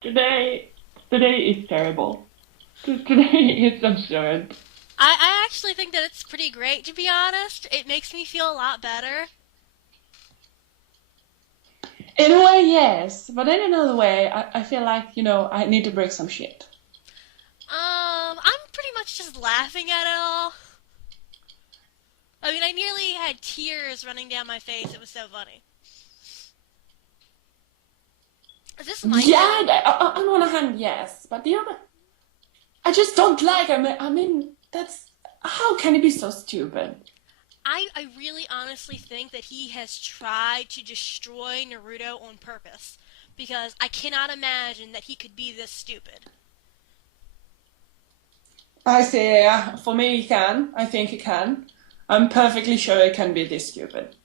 Today, today is terrible. Today is absurd. I actually think that it's pretty great, to be honest. It makes me feel a lot better. In a way, yes, but in another way, I feel like, I need to break some shit. I'm pretty much just laughing at it all. I mean, I nearly had tears running down my face. It was so funny. Is this my Yeah, turn? on one hand, yes, but the other, I just don't like. I mean, that's how can he be so stupid? I really honestly think that he has tried to destroy Naruto on purpose. Because I cannot imagine that he could be this stupid. I say, for me, he can. I think he can. I'm perfectly sure he can be this stupid.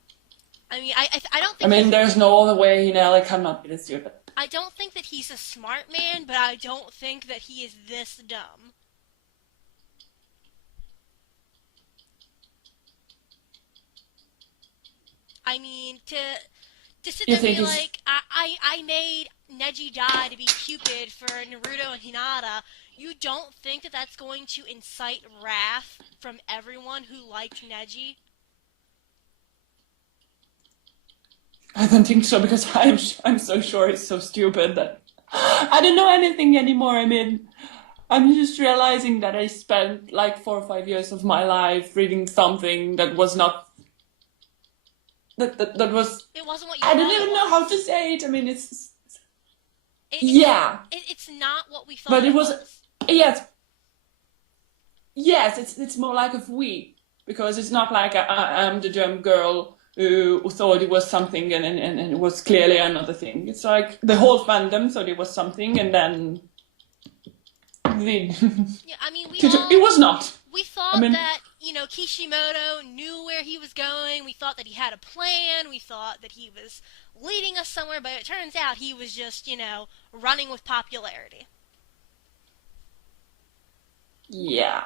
I mean, I don't I think mean, he's there's no other way he now cannot be this stupid. I don't think that he's a smart man, but I don't think that he is this dumb. I mean, to sit You there and think be he's like, I made Neji die to be Cupid for Naruto and Hinata. You don't think that that's going to incite wrath from everyone who liked Neji? I don't think so because I'm so sure it's so stupid that I don't know anything anymore. I mean, I'm just realizing that I spent like 4 or 5 years of my life reading something that was not that was It wasn't what you I don't thought it even know how to was. say it. I mean, it's It, it's yeah, it's not what we but thought it it was was. yes, yes. It's more like a we because it's not like I'm the dumb girl who thought it was something and it was clearly another thing. It's like the whole fandom thought it was something and then the Yeah, I mean, it was not. we I thought mean, that, Kishimoto knew where he was going. We thought that he had a plan. We thought that he was leading us somewhere, but it turns out he was just, running with popularity. yeah.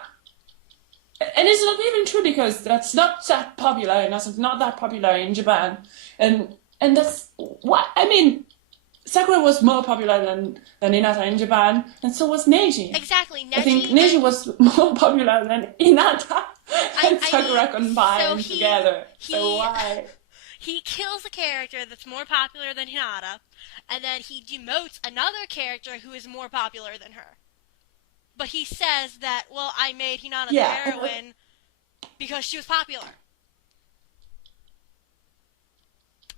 And it's not even true because that's not that popular and that's not that popular in Japan. And that's what I mean. Sakura was more popular than Hinata in Japan, and so was Neji. Exactly, I think Neji Neji and was more popular than Hinata I and I mean, Sakura so combined he together. So he why? he kills a character that's more popular than Hinata, and then he demotes another character who is more popular than her. But he says that, well, I made Hinata the Yeah, heroine because she was popular.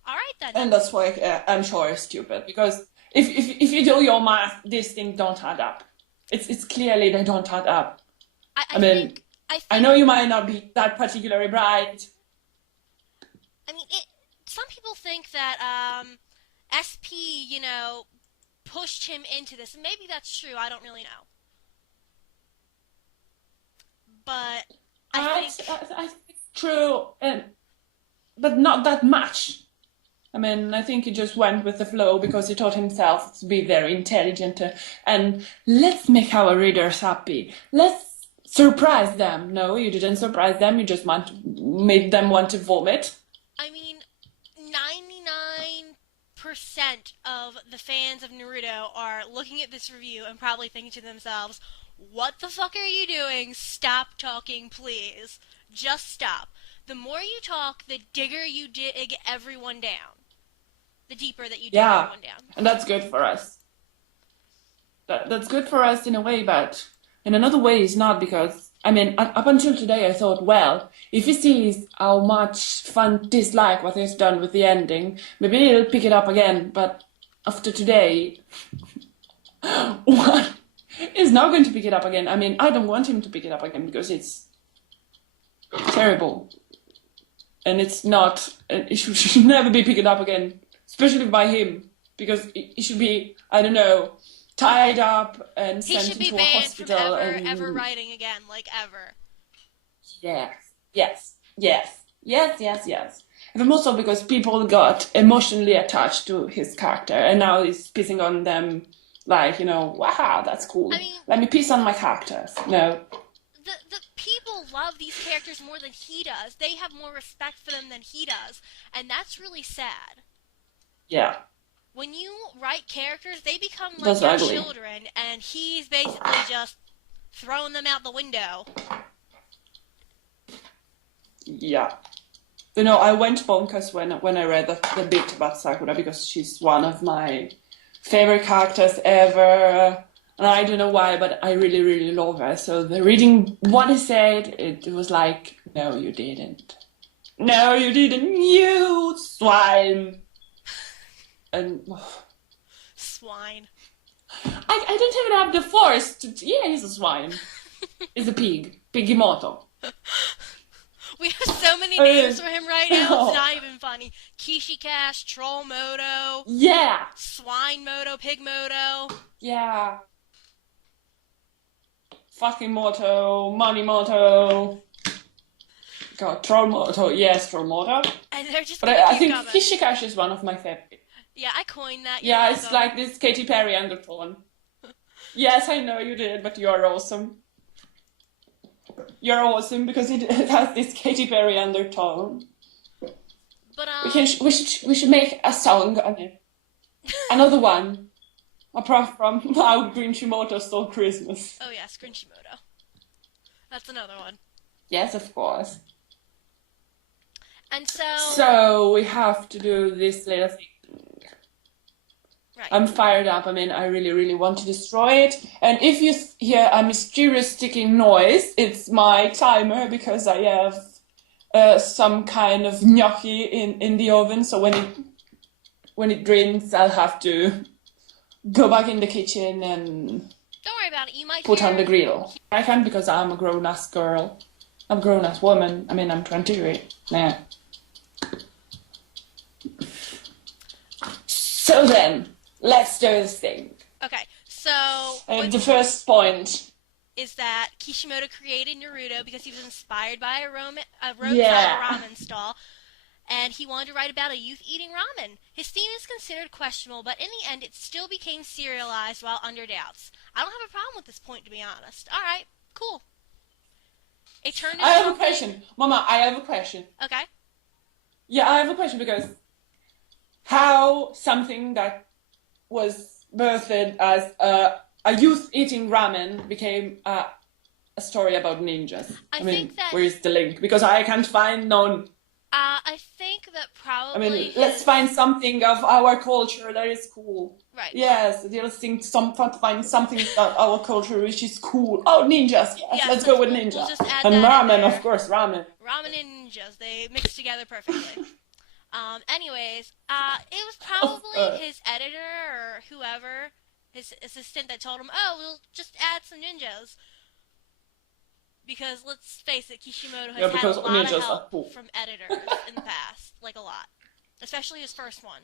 All right then. and that's why I'm sure it's stupid because if you do your math, these things don't add up. It's clearly they don't add up. I, I I mean, think I I know think you might not be that particularly bright. I mean it. Some people think that SP, pushed him into this. Maybe that's true. I don't really know, but I think I think it's true, but not that much. I mean, I think he just went with the flow because he taught himself to be very intelligent and let's make our readers happy. Let's surprise them. No, you didn't surprise them. You just made them want to vomit. I mean 99% of the fans of Naruto are looking at this review and probably thinking to themselves, "What the fuck are you doing? Stop talking, please. Just stop. The more you talk, the digger you dig everyone down. The deeper that you dig Yeah, everyone down." and that's good for us. That's good for us in a way, but in another way, it's not because I mean, up until today, I thought, well, if he sees how much fun dislike what he's done with the ending, maybe he'll pick it up again. But after today, what? He's not going to pick it up again. I mean, I don't want him to pick it up again because it's terrible and it's not. It should never be picked up again, especially by him because it should be, I don't know, tied up and He sent should be into a banned from hospital ever and writing again, like ever. yes, yes, yes, yes, yes, yes. And also because people got emotionally attached to his character, and now he's pissing on them, like, wow, that's I cool. mean, Let me piss on my characters. No, the people love these characters more than he does. They have more respect for them than he does, and that's really sad. yeah, when you write characters, they become like That's your ugly. children, and he's basically just throwing them out the window. Yeah. You know, I went bonkers when I read the bit about Sakura because she's one of my favorite characters ever. And I don't know why, but I really, really love her. So the reading what he said, it was like, no, you didn't. No, you didn't. You swine. And Swine. I don't even have the force to. Yeah, he's a swine. He's a pig. Pigimoto. We have so many I names mean, for him right now, it's not even funny. Kishi Cash, Troll Moto, yeah, Swine Moto, Pig Moto. yeah. Fucking Moto, Money Moto. God, Troll Moto. Yes, Troll Moto. And they're just But gonna I keep think coming. Kishikash is one of my favorite. Yeah, I coined that. You're Yeah, it's welcome. like this Katy Perry undertone. Yes, I know you did, but you're awesome. You're awesome because it has this Katy Perry undertone. But We should make a song on it. Another one. Apart from How Kishimoto Stole Christmas. oh yeah, Scrunchimoto. That's another one. Yes, of course. And so So we have to do this little thing. right. I'm fired up. I mean, I really, really want to destroy it. And if you hear a mysterious ticking noise, it's my timer because I have some kind of gnocchi in the oven. So when it drains, I'll have to go back in the kitchen and Don't worry about it. You might put hear on the grill. I can't because I'm a grown-ass girl. I'm a grown-ass woman. I mean, I'm 23. Nah. So then, let's do this thing. Okay, so And the first point. is that Kishimoto created Naruto because he was inspired by a roadside Yeah. ramen stall, and he wanted to write about a youth eating ramen. His theme is considered questionable, but in the end, it still became serialized while under doubts. I don't have a problem with this point, to be honest. All right, cool. It turned into I have a something- question. Mama, I have a question. Okay. Yeah, I have a question because how something that was birthed as a youth eating ramen became a story about ninjas. I mean, think that- where is the link? Because I can't find none. I think that probably. I mean, let's find something of our culture that is cool. Right. Yes, let's think find something about our culture which is cool. Oh, ninjas. Yes, Yes, let's go with we'll ninja. just add And that in ramen, there. of course, ramen. Ramen and ninjas, they mix together perfectly. Anyways, it was probably his editor or whoever, his assistant, that told him, "Oh, we'll just add some ninjas." Because let's face it, Kishimoto has had because a lot ninjas of are help cool. from editors in the past, like a lot, especially his first one.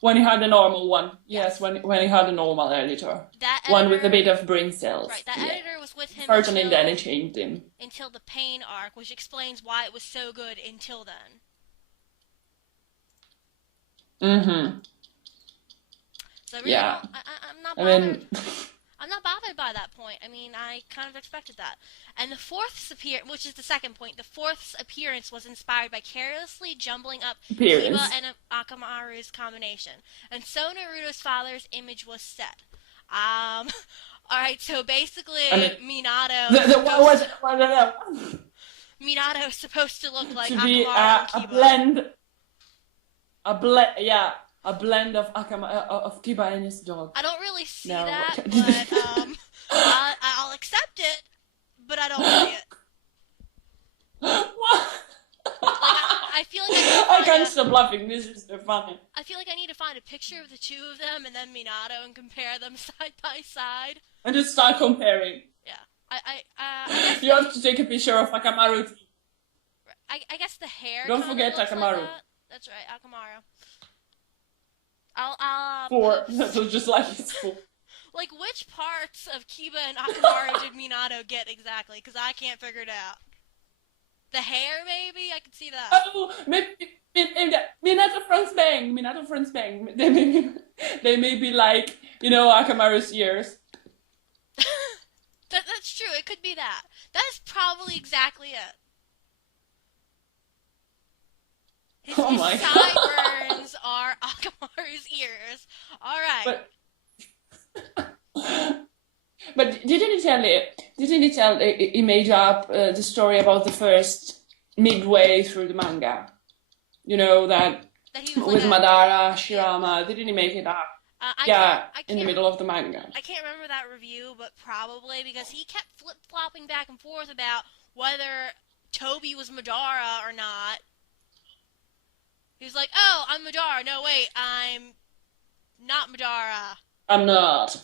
When he had a normal one. Yes, when he had a normal editor. That One with a editor- bit of brain cells. Right, that Yeah. editor was with him Certainly until, then he changed him. until the Pain arc, which explains why it was so good until then. Mm-hmm. So I really Yeah. I'm not I bothered. mean, I'm not bothered by that point. I mean, I kind of expected that. And the fourth appearance, which is the second point, the fourth appearance was inspired by carelessly jumbling up Appearance. Kiba and Akamaru's combination. And so Naruto's father's image was set. Alright, so basically, I mean, Minato Minato is supposed to look like to be Akamaru and Kiba. a blend of of Kiba and his dog. I don't really see No. that, but I'll accept it, but I don't see it. I feel like I can't stop laughing. This is so funny. I feel like I need to find a picture of the two of them and then Minato and compare them side by side. And just start comparing. Yeah, I guess You have to take a picture of Akamaru. I guess the hair. Don't kinda forget looks Akamaru. Like that. That's right, Akamaru. I'll Four. post- So just like it's four. Like, which parts of Kiba and Akamaru did Minato get exactly? Because I can't figure it out. The hair, maybe? I could see that. Oh, maybe Minato Franz Bang. They may be like, Akamaru's ears. That's true. It could be that. That is probably exactly it. His, Oh his my god. sideburns are Akamaru's ears. Alright. But but he made up the story about the first midway through the manga? You know that That he was like with a... Madara, Yeah. Shirama, didn't he make it up? I can't... Yeah, I in the can't... middle of the manga. I can't remember that review, but probably because he kept flip-flopping back and forth about whether Toby was Madara or not. He was like, "Oh, I'm Madara. No, wait, I'm not Madara." I'm not.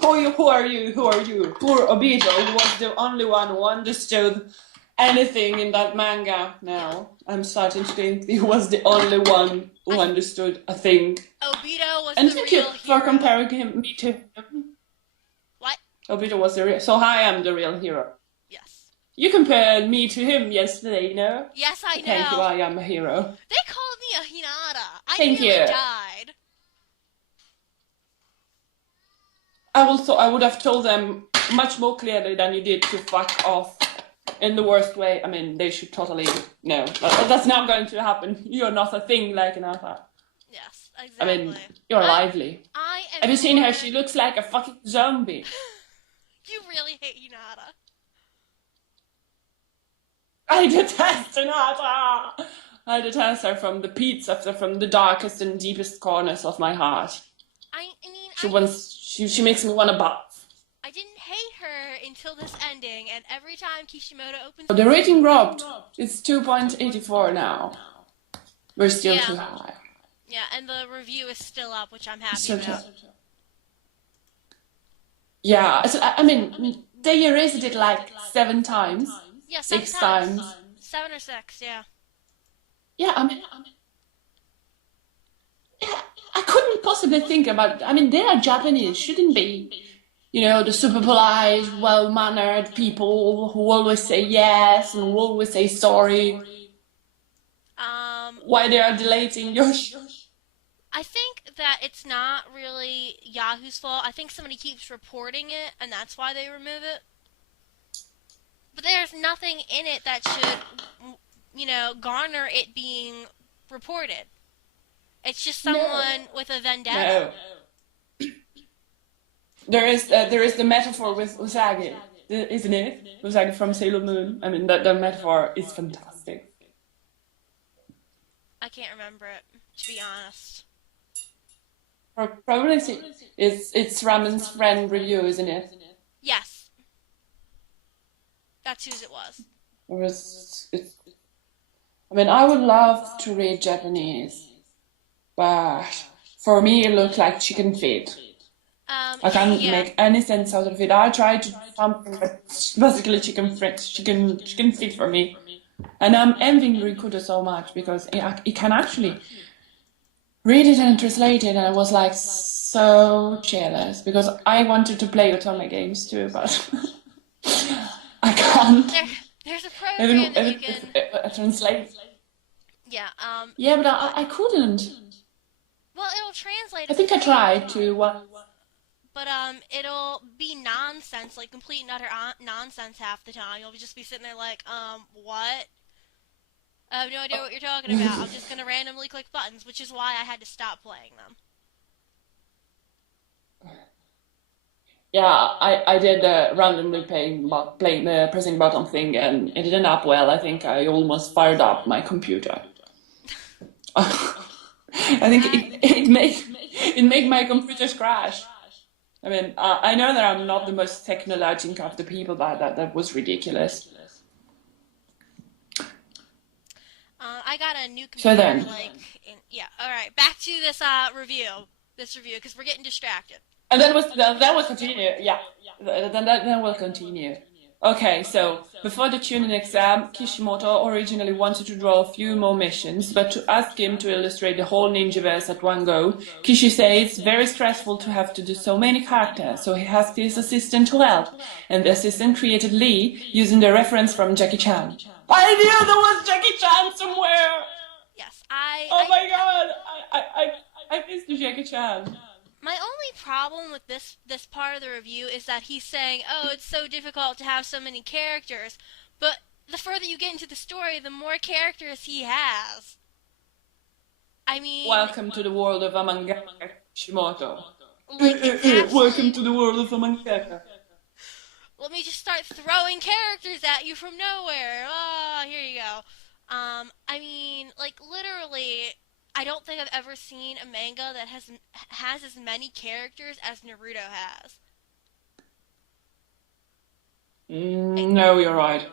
Who are you? Who are you? Poor Obito, who was the only one who understood anything in that manga. Now I'm starting to think he was the only one who understood a thing. Obito was And the thank you real for hero. comparing me to him. What? Obito was the real. So I am the real hero. Yes. You compared me to him yesterday, no? Yes, I know. Thank you. I am a hero. They called me a Hinata. I Thank nearly you. died. I would have told them much more clearly than you did to fuck off in the worst way. I mean, they should totally no. That's not going to happen. You're not a thing like Anata. Yes, I exactly. mean, you're lively. I am. Have you seen her? She looks like a fucking zombie. You really hate Hinata. I detest Anata. I detest her from the from the darkest and deepest corners of my heart. I mean, She makes me want to barf. I didn't hate her until this ending, and every time Kishimoto opens... The rating dropped. It's 2.84 now. We're still too high. Yeah, and the review is still up, which I'm happy about. Yeah, so, I mean, they erased it like 7 times. Yeah, 6 times. 7 or 6, yeah. Yeah, I mean, yeah, I couldn't possibly think about. I mean, they are Japanese, shouldn't be. You know, the super polite, well-mannered people who always say yes and who always say sorry. Why they are deleting your I think that it's not really Yahoo's fault. I think somebody keeps reporting it, and that's why they remove it. But there's nothing in it that should, garner it being reported. It's just someone with a vendetta. No. There is the metaphor with Usagi, isn't it? Usagi from Sailor Moon. I mean, the metaphor is fantastic. I can't remember it, to be honest. Probably it's Ramen's friend review, isn't it? Yes. That's whose it was. I mean, I would love to read Japanese, but for me it looked like chicken feet. I can't make any sense out of it. I tried to do something, but it's basically chicken feet for me. And I'm envying Rikudo so much because it can actually read it and translate it, and I was like so jealous because I wanted to play Otome games too, but I can't. There's a program that you can translate. Yeah. Yeah, but I couldn't. Well, it'll translate. I think I tried to. But it'll be nonsense, like complete and utter nonsense half the time. You'll just be sitting there like, what? I have no idea what you're talking about. I'm just gonna randomly click buttons, which is why I had to stop playing them. Yeah, I did randomly pressing button thing, and it didn't up well. I think I almost fired up my computer. I think it made my computer crash. I mean, I know that I'm not the most technological of the people, but that was ridiculous. I got a new computer. So then, alright, back to this review, because we're getting distracted. And then we'll continue. Yeah, then we'll continue. Okay, so before the Chunin exam, Kishimoto originally wanted to draw a few more missions, but to ask him to illustrate the whole Ninjaverse at one go, Kishi said it's very stressful to have to do so many characters, so he asked his assistant to help, and the assistant created Lee using the reference from Jackie Chan. I knew there was Jackie Chan somewhere! Yes, my god! I missed Jackie Chan. My only problem with this part of the review is that he's saying, oh, it's so difficult to have so many characters, but the further you get into the story, the more characters he has. I mean, Welcome to the world of a mangaka, Kishimoto. like, it's Welcome actually. to the world of a mangaka. Let me just start throwing characters at you from nowhere. Ah, here you go. I mean, like, literally, I don't think I've ever seen a manga that has as many characters as Naruto has. No, you're right.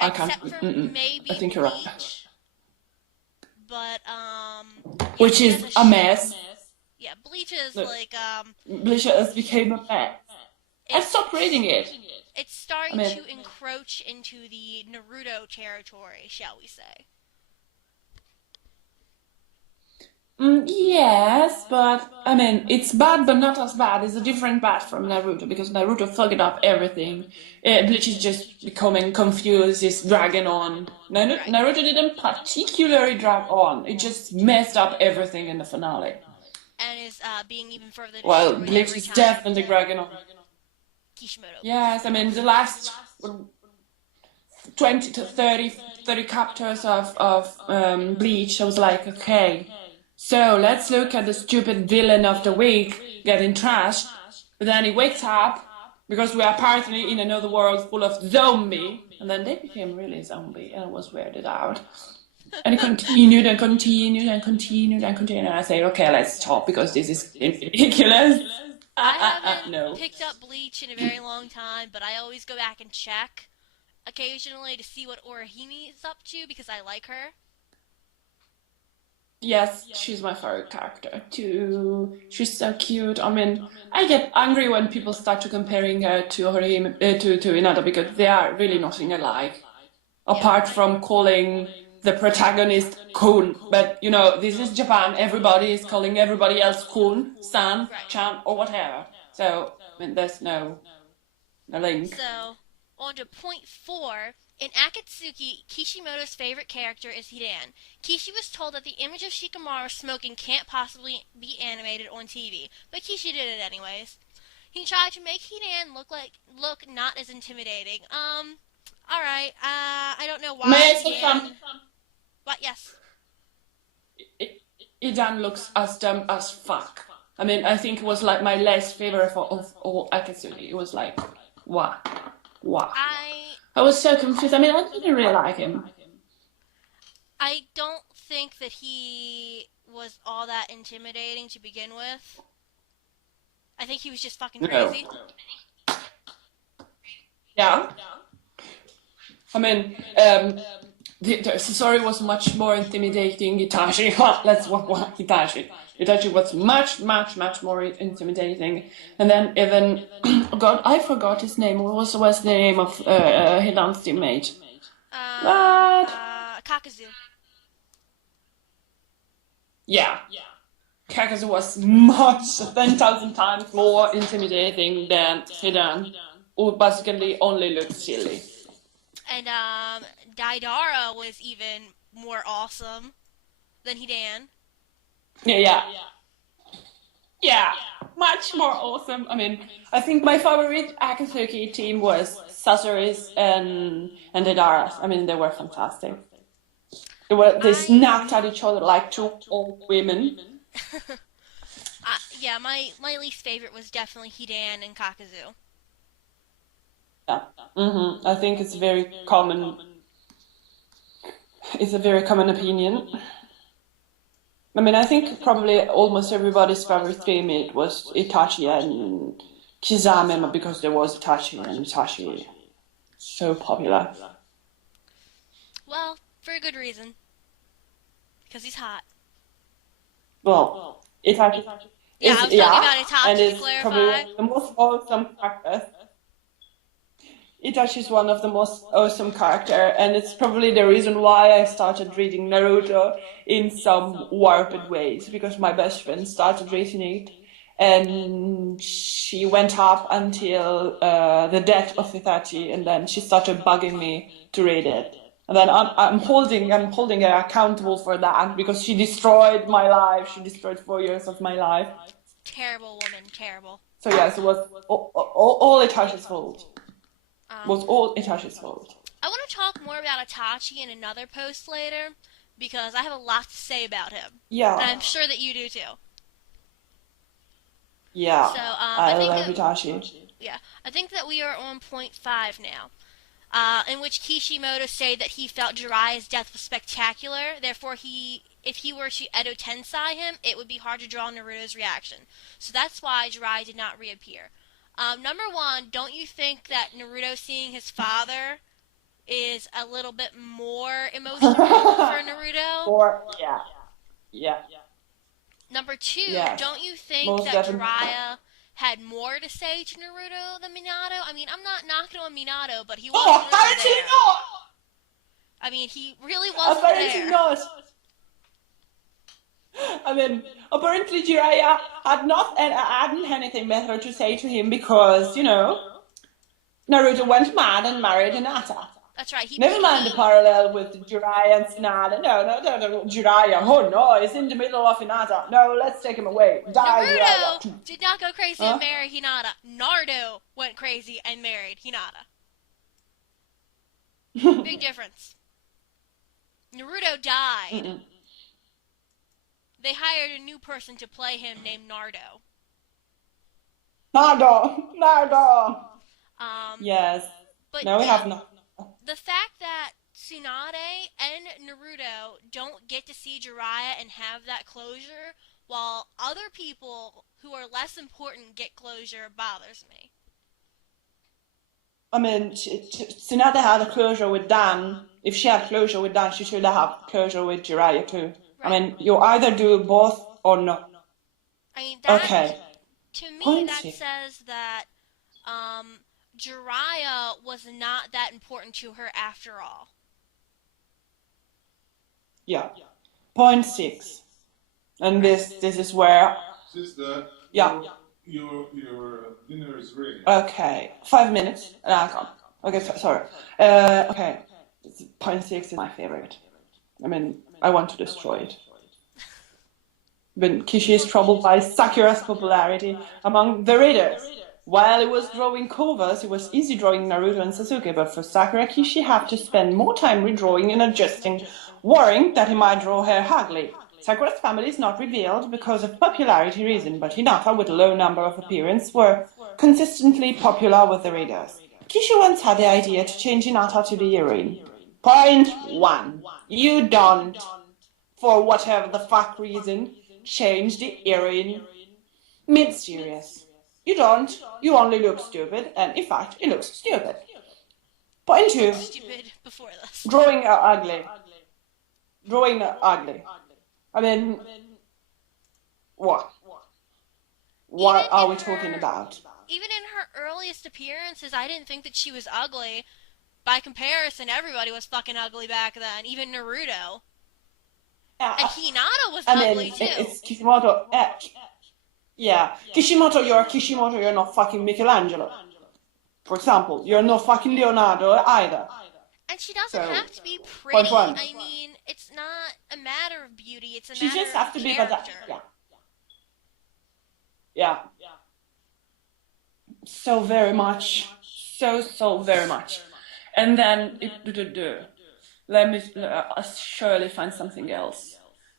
I can't. Except for I maybe think you're right. Bleach. But, yeah, Which Bleach has is a a mess. yeah, Bleach is, Look, like, Bleach has became a mess. I it's, stopped reading it. it's I starting mean, to encroach into the Naruto territory, shall we say. yes, but I mean, it's bad, but not as bad. It's a different bad from Naruto because Naruto fucked up everything. Bleach is just becoming confused. It's dragging on. Right. Naruto didn't particularly drag on. It just messed up everything in the finale. And is being even further While destroyed Bleach every is time definitely dragging on. Kishimoto. Yes, I mean the last 20 to 30 chapters of Bleach, I was like, okay, so let's look at the stupid villain of the week getting trashed. But then he wakes up because we are apparently in another world full of zombie. And then they became really zombie and I was weirded out. And it continued and continued and continued and continued. And I said, okay, let's stop because this is ridiculous. I haven't No. picked up Bleach in a very long time, but I always go back and check occasionally to see what Orihime is up to because I like her. Yes, she's my favorite character too. She's so cute. I mean, I get angry when people start to comparing her to him to Hinata because they are really nothing alike. Yeah. Apart from calling the protagonist Kun, but you know, this is Japan. Everybody is calling everybody else Kun, San, Right. Chan, or whatever. So, I mean, there's no link. So, on to point 4. In Akatsuki, Kishimoto's favorite character is Hidan. Kishi was told that the image of Shikamaru smoking can't possibly be animated on TV, but Kishi did it anyways. He tried to make Hidan look not as intimidating. Alright, I don't know May why I say Hidan... something? What? Yes. Idan looks as dumb as fuck. I mean, I think it was like my least favorite of all Akatsuki. It was like, what? I was so confused. I mean, I didn't really like him. I don't think that he was all that intimidating to begin with. I think he was just fucking crazy. No. Yeah. I mean, the story was much more intimidating. Itachi, let's walk Itachi. Itachi was much more intimidating. And then even, oh God, I forgot his name. What was the name of Hidan's teammate? What? Kakazu. Yeah. Kakazu was much, 10,000 times more intimidating than Hidan, who basically only looked silly. And Daidara was even more awesome than Hidan. Yeah, much more awesome. I mean, I think my favorite Akatsuki team was Sasori's and Deidara's. I mean, they were fantastic. They snapped at each other like two old women. Yeah, my least favorite was definitely Hidan and Kakazu. Yeah. I think it's very common. It's a very common opinion. I mean, I think probably almost everybody's favorite teammate was Itachi and Kizame because there was Itachi and Itachi so popular. Well, for a good reason. Because he's hot. Well, Itachi Yeah, is, I was talking about Itachi, and to is clarify. probably the most awesome character. Itachi is one of the most awesome character, and it's probably the reason why I started reading Naruto in some warped ways, because my best friend started reading it, and she went up until the death of Itachi, and then she started bugging me to read it. And then I'm holding her accountable for that, because she destroyed my life, she destroyed 4 years of my life. Terrible woman, terrible. So yes, it was all Itachi's fault. Was all Itachi's fault. I want to talk more about Itachi in another post later, because I have a lot to say about him. Yeah. And I'm sure that you do too. Yeah. So, I love Itachi. Yeah, I think that we are on point 5 now, in which Kishimoto said that he felt Jiraiya's death was spectacular. Therefore, if he were to Edo Tensei him, it would be hard to draw Naruto's reaction. So that's why Jiraiya did not reappear. Number 1, don't you think that Naruto seeing his father is a little bit more emotional for Naruto? Yeah. Number 2, Yes. don't you think Most that definitely. Jiraiya had more to say to Naruto than Minato? I mean, I'm not knocking on Minato, but he Oh, wasn't really apparently there. not! I mean, he really wasn't Apparently there. not! I mean, apparently Jiraiya hadn't anything better to say to him because, Naruto went mad and married Hinata. That's right. Never mind the parallel with Jiraiya and Tsunade. No. Jiraiya, oh no, he's in the middle of Hinata. No, let's take him away. Die, Naruto Jiraiya. did not go crazy and marry Hinata. Naruto went crazy and married Hinata. Big difference. Naruto died. Mm-mm. They hired a new person to play him named Nardo. Nardo. Yes. But no, we have not. The fact that Tsunade and Naruto don't get to see Jiraiya and have that closure, while other people who are less important get closure, bothers me. I mean, Tsunade had a closure with Dan. If she had closure with Dan, she should have closure with Jiraiya too. Right. I mean, you either do both or no. I mean, that, okay. To me, that says that Jiraiya was not that important to her after all. Yeah. Point 6. And this is where... Sister, yeah. Your dinner is ready. Okay. 5 minutes and I'll come. Okay, sorry. Okay. Point 6 is my favorite. I mean, I want to destroy it. But Kishi is troubled by Sakura's popularity among the readers. While he was drawing covers, it was easy drawing Naruto and Sasuke, but for Sakura, Kishi had to spend more time redrawing and adjusting, worrying that he might draw her ugly. Sakura's family is not revealed because of popularity reason, but Hinata, with a low number of appearances, were consistently popular with the readers. Kishi once had the idea to change Hinata to the heroine. Point 1. You don't, for whatever the fuck reason, change the heroine mid-series. You don't. You only look stupid, and in fact, it looks stupid. Point 2. Stupid before this. Drawing her ugly. Drawing her ugly. I mean, what? What are we talking about? Even in her earliest appearances, I didn't think that she was ugly. By comparison, everybody was fucking ugly back then, even Naruto. And Hinata was ugly too. It's Kishimoto. Yeah. Kishimoto, you're not fucking Michelangelo. For example, you're not fucking Leonardo either. And she doesn't have to be pretty. I mean, it's not a matter of beauty, it's a matter of character. She just has to be badass. Yeah. So very much. So very much. And then, let me surely find something else.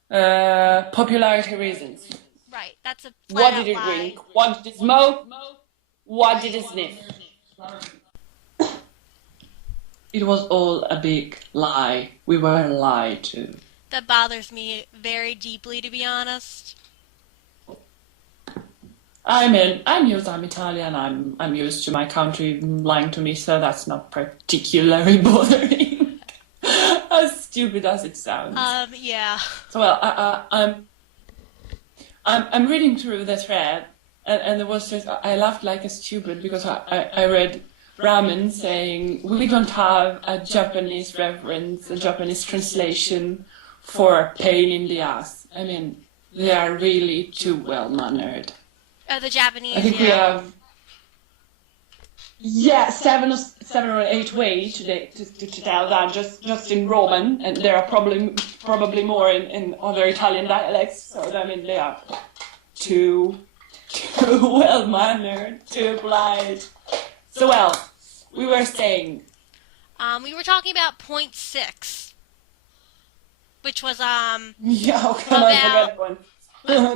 Popularity reasons. Right, that's a what did he drink? What did he smoke? What did he sniff? It was all a big lie. We were lied to. That bothers me very deeply, to be honest. I mean, I'm Italian. I'm used to my country lying to me, so that's not particularly bothering. As stupid as it sounds. Yeah. So, well, I'm reading through the thread, and there was just, I laughed like a stupid because I read Ramen saying we don't have a Japanese reference, a Japanese translation for pain in the ass. I mean, they are really too well mannered. The Japanese. I think we have seven or eight ways to tell that just in Roman, and there are probably more in other Italian dialects. So I mean, they are too well mannered, too polite. So well, we were saying We were talking about point 6, which was, Yeah, how can I forget one?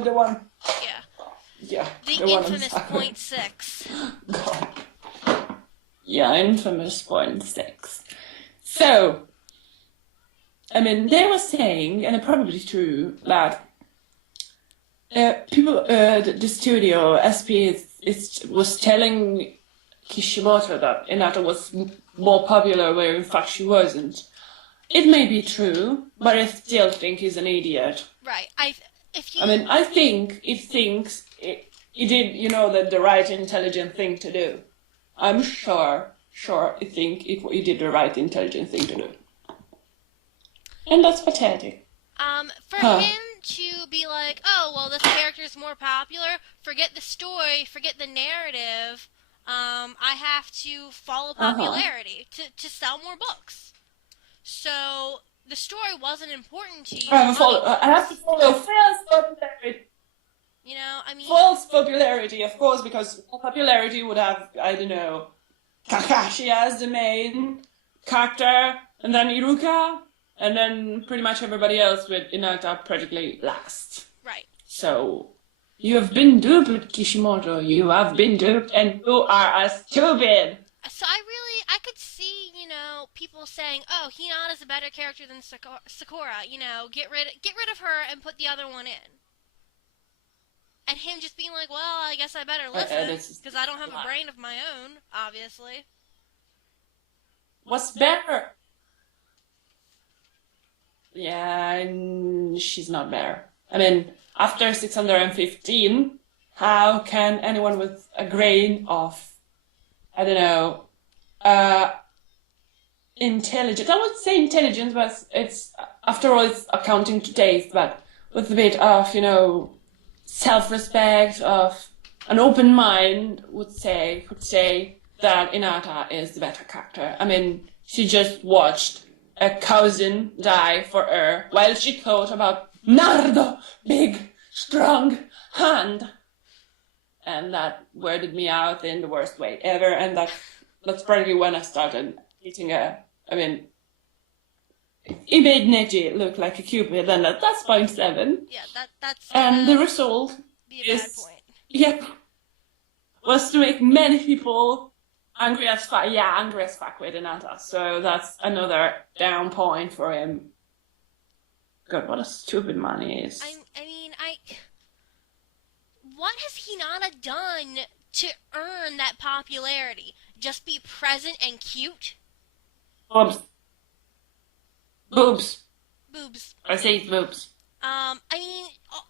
The one. yeah, Yeah. the one on infamous Sakura. point 6. God. Yeah, infamous point 6. So, I mean, they were saying, and it's probably true, that people, the studio, SP, was telling Kishimoto that Hinata was more popular, where in fact she wasn't. It may be true, but I still think he's an idiot. Right. I think it thinks it did, the right intelligent thing to do. I'm sure it think it did the right intelligent thing to do. And that's pathetic. For him to be like, oh, well, this character is more popular, forget the story, forget the narrative, I have to follow popularity to sell more books. So, the story wasn't important to you. I have to follow false popularity. False popularity, of course, because popularity would have, I don't know, Kakashi as the main character, and then Iruka, and then pretty much everybody else with Hinata practically last. Right. So, you have been duped, Kishimoto. You have been duped, and you are stupid. So I could see, people saying, oh, Hinata's a better character than Sakura, get rid of her and put the other one in. And him just being like, well, I guess I better listen, because I don't have a brain of my own, obviously. What's better? Yeah, she's not better. I mean, after 615, how can anyone with a grain of, I don't know, intelligence, I would say intelligence, but it's, after all, it's accounting to taste, but with a bit of, self-respect, of an open mind, could say that Hinata is the better character. I mean, she just watched a cousin die for her while she thought about Nardo, big, strong hand. And that weirded me out in the worst way ever, and that's probably when I started eating it made Neji look like a cupid, and that's point 7. Yeah, that's... And the result was to make many people angry as fuck with Hinata. So that's another down point for him. God, what a stupid man he is. What has Hinata done to earn that popularity? Just be present and cute? Boobs. Boobs. I say boobs.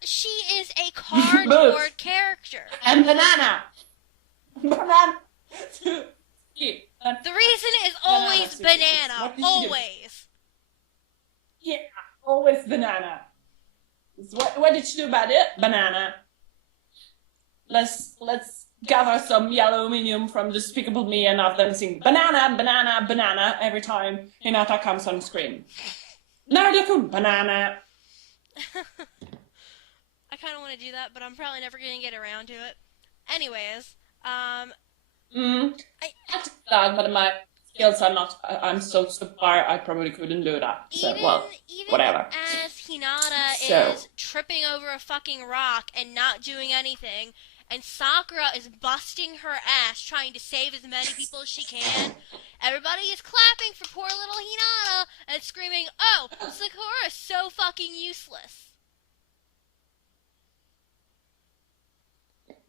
She is a cardboard character. And banana. The reason is always banana. Always. Yeah, always banana. What did she do about it? Banana. Let's gather some yellow aluminium from Despicable Me and have them sing banana, banana, banana every time Hinata comes on screen. Naruto-kun, banana. I kind of want to do that, but I'm probably never going to get around to it. Anyways, I have to do that, but my skills are not. I'm so subpar. I probably couldn't do that. So whatever. As Hinata is tripping over a fucking rock and not doing anything, and Sakura is busting her ass trying to save as many people as she can, everybody is clapping for poor little Hinata and screaming, "Oh, Sakura is so fucking useless."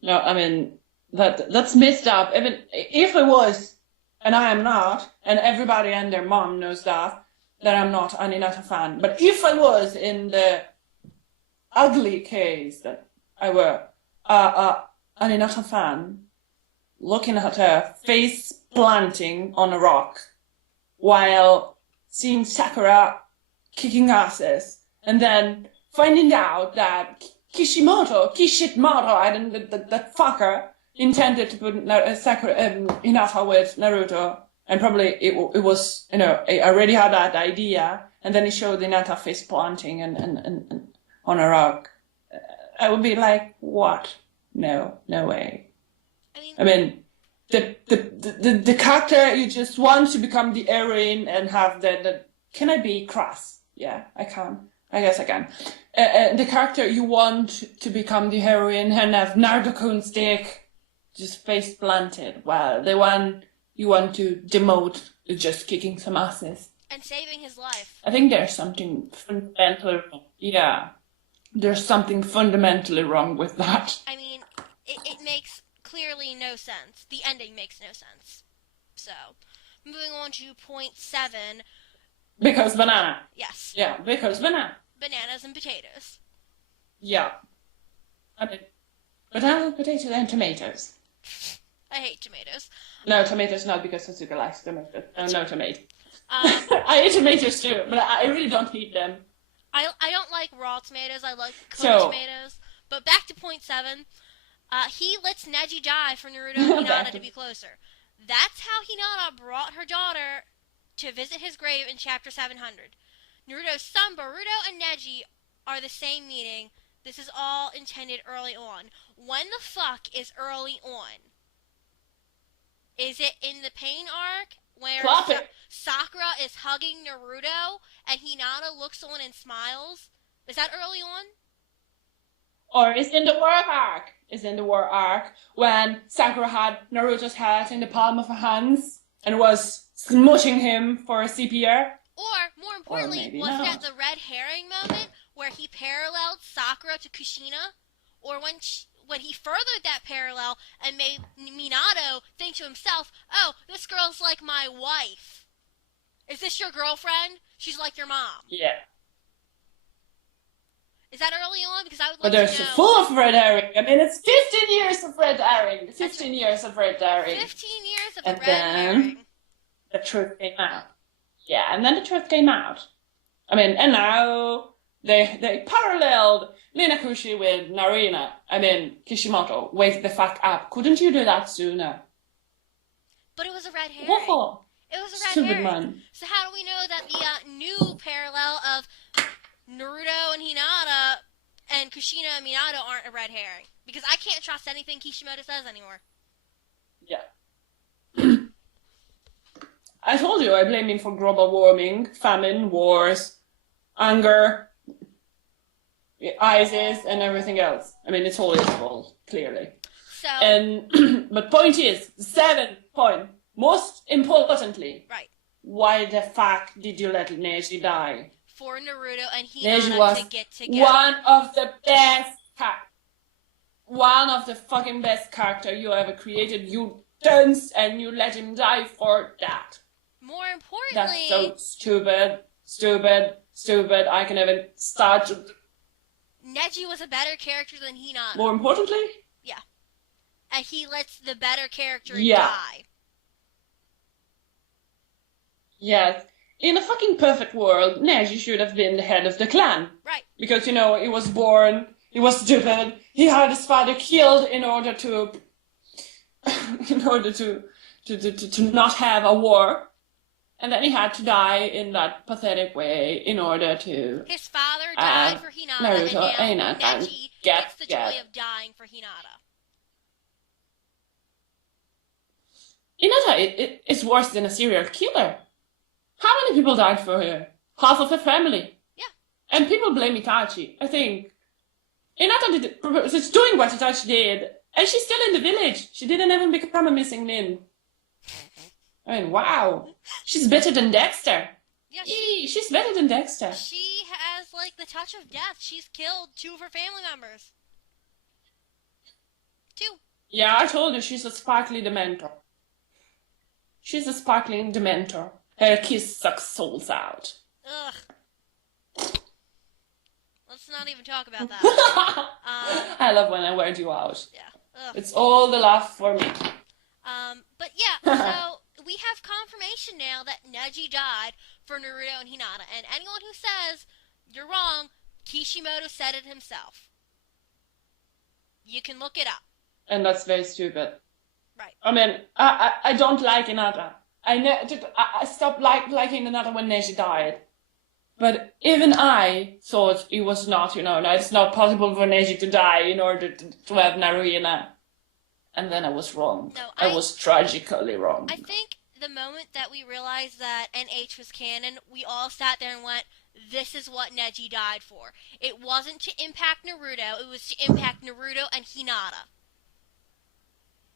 No, I mean that's messed up. Even if I was, and I am not, and everybody and their mom knows that I'm not an Hinata fan. But if I was in the ugly case that I were an Hinata fan, looking at her face planting on a rock while seeing Sakura kicking asses, and then finding out that Kishimoto, that fucker, intended to put Hinata with Naruto, and probably it was, I already had that idea, and then he showed Hinata face planting and on a rock. I would be like, what? No way. I mean, the character you just want to become the heroine and have the can I be crass? Yeah, I can. I guess I can. The character you want to become the heroine and have Naruto stick just face planted. Well, the one you want to demote is just kicking some asses. And saving his life. I think there's something fundamentally wrong. Yeah. There's something fundamentally wrong with that. I mean, it makes clearly no sense. The ending makes no sense. So, moving on to point 7. Because banana. Yes. Yeah, because banana. Bananas and potatoes. Yeah. I mean, bananas, potatoes, and tomatoes. I hate tomatoes. No, tomatoes not because Tsuki likes tomatoes. No tomato. Um, I eat tomatoes too, but I really don't eat them. I don't like raw tomatoes. I like cooked tomatoes. But back to point 7. He lets Neji die for Naruto and Hinata to be closer. That's how Hinata brought her daughter to visit his grave in chapter 700. Naruto's son Boruto and Neji are the same meaning. This is all intended early on. When the fuck is early on? Is it in the pain arc where Sakura is hugging Naruto and Hinata looks on and smiles? Is that early on? Or is in the war arc? Is in the war arc when Sakura had Naruto's head in the palm of her hands and was smushing him for a CPR? Or, more importantly, was that the red herring moment where he paralleled Sakura to Kushina? Or when he furthered that parallel and made Minato think to himself, oh, this girl's like my wife. Is this your girlfriend? She's like your mom. Yeah. Is that early on? Because I would like but to know. But there's full of red herring. I mean, it's 15 years of red herring. 15 years of red herring. 15 years of red herring. The truth came out. Yeah, and then the truth came out. I mean, and now they paralleled Ninakushi with Narina. I mean, Kishimoto. Wake the fuck up. Couldn't you do that sooner? But it was a red herring. Awful. It was a red Stupid herring. Man. So how do we know that the new parallel of Naruto and Hinata and Kushina and Minato aren't a red herring? Because I can't trust anything Kishimoto says anymore. Yeah. I told you I blame him for global warming, famine, wars, anger, ISIS, and everything else. I mean, it's all his fault, clearly. So. And but point is, 7 point. Most importantly, right. Why the fuck did you let Neji die? For Naruto and Hinata was to get together. One of the fucking best character you ever created. You dunce and you let him die for that. More importantly... That's so stupid. I can even start to... Neji was a better character than Hinata. More importantly? Yeah. And he lets the better character die. Yes. In a fucking perfect world, Neji should have been the head of the clan. Right. Because, he was born, he was stupid, he had his father killed in order to not have a war. And then he had to die in that pathetic way in order to... His father died for Hinata, Naruto, and now Neji gets the joy of dying for Hinata. Hinata is worse than a serial killer. How many people died for her? Half of her family. Yeah. And people blame Itachi. I think Hinata is doing what Itachi did, and she's still in the village. She didn't even become a missing nin. I mean, wow. She's better than Dexter. Yeah, she's better than Dexter. She has, the touch of death. She's killed 2 of her family members. 2. Yeah, I told you she's a sparkly Dementor. She's a sparkling Dementor. Her kiss sucks souls out. Ugh. Let's not even talk about that. I love when I wear you out. Yeah. Ugh. It's all the laugh for me. But yeah, so we have confirmation now that Neji died for Naruto and Hinata. And anyone who says you're wrong, Kishimoto said it himself. You can look it up. And that's very stupid. Right. I mean, I don't like Hinata. I stopped liking Hinata when Neji died. But even I thought it was not, that it's not possible for Neji to die in order to have Narina. and then I was wrong. No, I was tragically wrong. I think the moment that we realized that NH was canon, we all sat there and went, this is what Neji died for. It wasn't to impact Naruto, it was to impact Naruto and Hinata.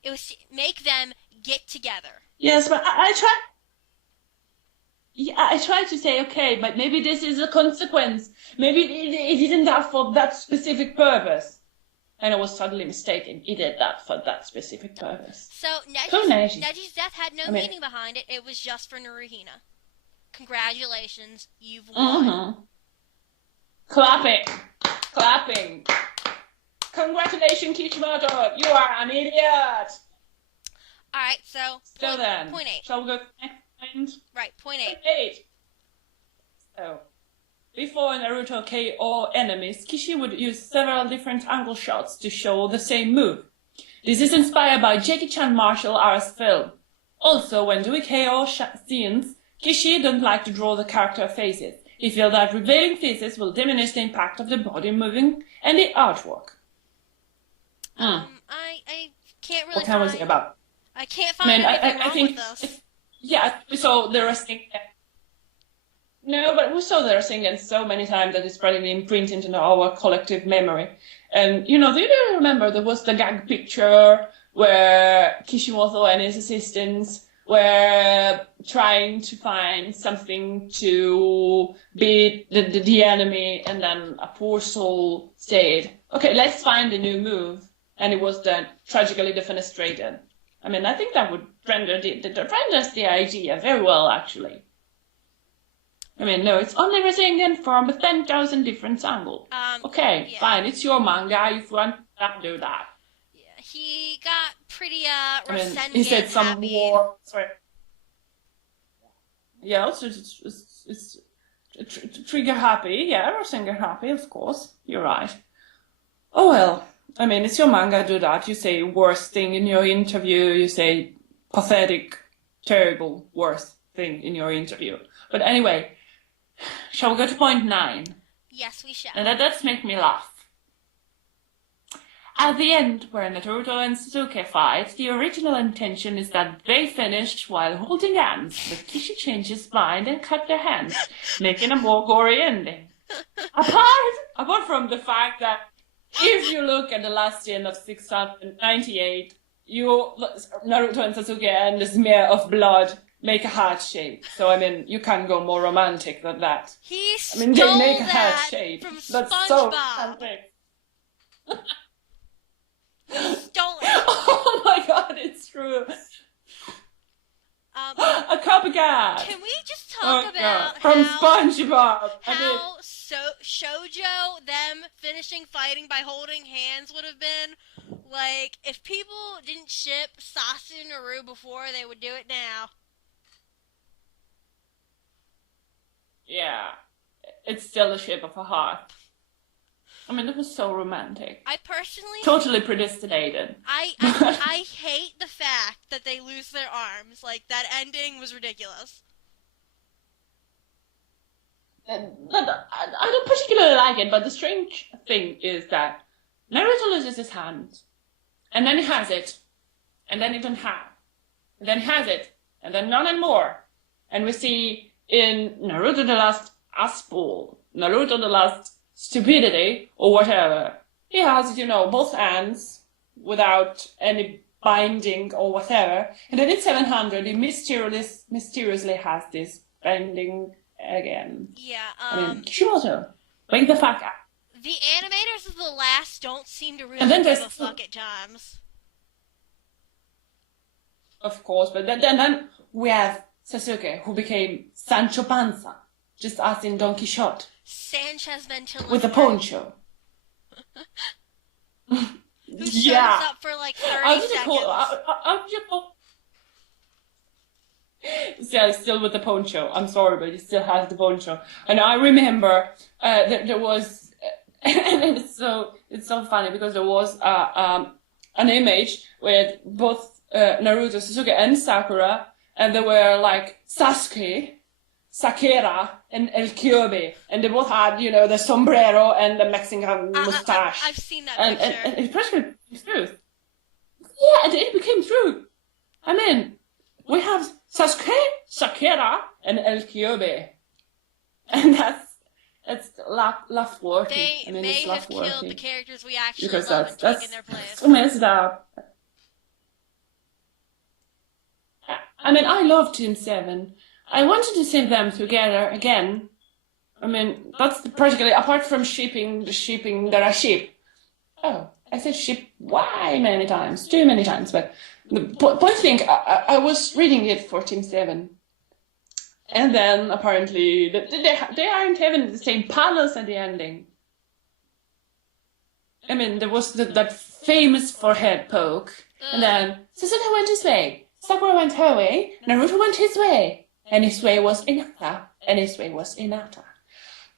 It was to make them get together. Yes, but I try. Yeah, I tried to say, okay, but maybe this is a consequence. Maybe it didn't that for that specific purpose. And I was totally mistaken. He did that for that specific purpose. So Neji. Neji's death had no meaning behind it. It was just for Naruhina. Congratulations, you've won. Mm-hmm. Clapping. Congratulations, Kishimoto. You are an idiot. All right, so point 8. Shall we go to the next point? Right, point 8. 8. So, before Naruto KO enemies, Kishi would use several different angle shots to show the same move. This is inspired by Jackie Chan martial arts film. Also, when doing KO scenes, Kishi doesn't like to draw the character faces. He feels that revealing faces will diminish the impact of the body moving and the artwork. I can't really What time was it about? I can't find anything wrong think with this. Yeah, we saw the wrestling. No, but we saw the wrestling so many times that it's probably imprinted into our collective memory. And, do you remember there was the gag picture where Kishimoto and his assistants were trying to find something to beat the enemy, and then a poor soul said, okay, let's find a new move. And it was then tragically defenestrated. I mean, I think that would renders the idea very well, actually. I mean, no, it's only resilient from 10,000 different angles. Okay, yeah. Fine, it's your manga. If you want to do that. Yeah, he got pretty He said some happy. more. Sorry. Yeah, it's trigger happy. Yeah, Rasengan happy, of course. You're right. Oh well. I mean, it's your manga, do that. You say worst thing in your interview. You say pathetic, terrible, worst thing in your interview. But anyway, shall we go to point 9? Yes, we shall. And that does make me laugh. At the end, where Naruto and Sasuke fight, the original intention is that they finish while holding hands, but Kishi changed his mind and cut their hands, making a more gory ending. Apart from the fact that if you look at the last scene of 698, Naruto and Sasuke and the smear of blood make a heart shape. So, I mean, you can't go more romantic than that. They make a heart shape. From That's SpongeBob. so romantic. Stole it. Oh my god, it's true. A copycat. Can we just talk about from how SpongeBob? shoujo them finishing fighting by holding hands would have been? Like, if people didn't ship Sasuke and Naru before, they would do it now. Yeah, it's still a shape of a heart. I mean, it was so romantic. I personally... Totally predestinated. I hate the fact that they lose their arms. Like, that ending was ridiculous. I don't particularly like it, but the strange thing is that Naruto loses his hand, and then he has it, and then he doesn't have, and then he has it, and then none anymore. And we see in Naruto the Last Asshole, Naruto the Last Stupidity, or whatever, he has, both hands without any binding or whatever, and then in 700 he mysteriously has this binding again. Yeah, I mean, Kishimoto, wake the fuck up. The animators of the last don't seem to really then give a fuck at times. Of course, but then we have Sasuke, who became Sancho Panza, just as in Don Quixote. Sanchez Ventilation. With a poncho. Who showed us up for like 30 seconds. Yeah, still with the poncho. I'm sorry, but he still has the poncho. And I remember that there was, and it's so funny because there was an image with both Naruto, Sasuke, and Sakura, and they were like Sasuke, Sakura, and El Kyobe, and they both had, the sombrero and the Mexican mustache. I've seen that picture. And it's pretty truth. Yeah, true. I mean, we have Sasuke, Sakura, and El Kyobe. And it's laugh-worthy. They I mean, may it's have killed laugh-worthy. the characters we actually Because love and that's taken their place. so messed up. I mean, I love Team 7. I wanted to see them together again. I mean, that's practically, apart from shipping that I ship. Oh, I said ship why many times? Too many times. But the point thing, I was reading it for Team 7. And then apparently they aren't having the same palace at the ending. I mean, there was that famous forehead poke. And then Sasuke went his way. Sakura went her way. Naruto went his way. And his way was Hinata. And his way was Hinata.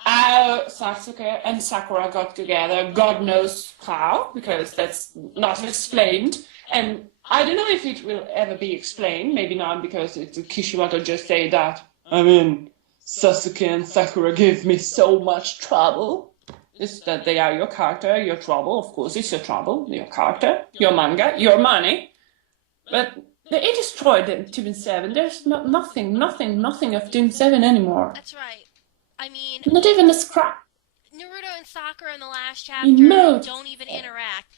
Sasuke and Sakura got together, God knows how, because that's not explained. And I don't know if it will ever be explained, maybe not, because Kishimoto just say that. I mean, Sasuke and Sakura give me so much trouble. It's that they are your character, your trouble, of course it's your trouble, your character, your manga, your money. But they destroyed Team 7, there's nothing of Team 7 anymore. That's right. I mean, not even a scrap. Naruto and Sakura in the last chapter don't even interact.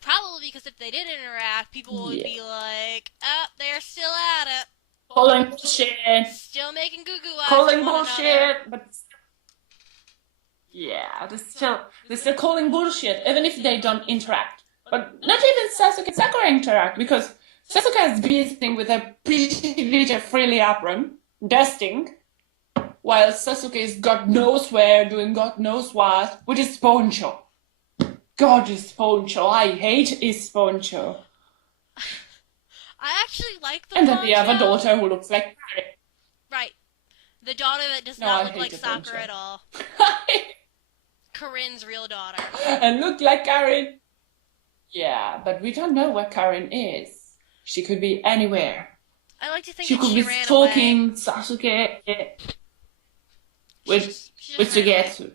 Probably because if they did interact, people would be like, oh, they're still at it. Calling bullshit. Still making goo-goo eyes. Calling bullshit. But yeah, they're still calling bullshit, even if they don't interact. But not even Sasuke and Sakura interact, because Sasuke is busy with a pretty glitter freely apron, dusting, while Sasuke is God knows where, doing God knows what, with his poncho. God, his poncho. I hate his poncho. I actually like the and poncho. And then they have a daughter who looks like Karin. Right. The daughter that does not look like Sakura at all. Karin's real daughter. And look like Karin. Yeah, but we don't know where Karin is. She could be anywhere. I like to think she that could she be ran stalking away. Sasuke with Sugetsu.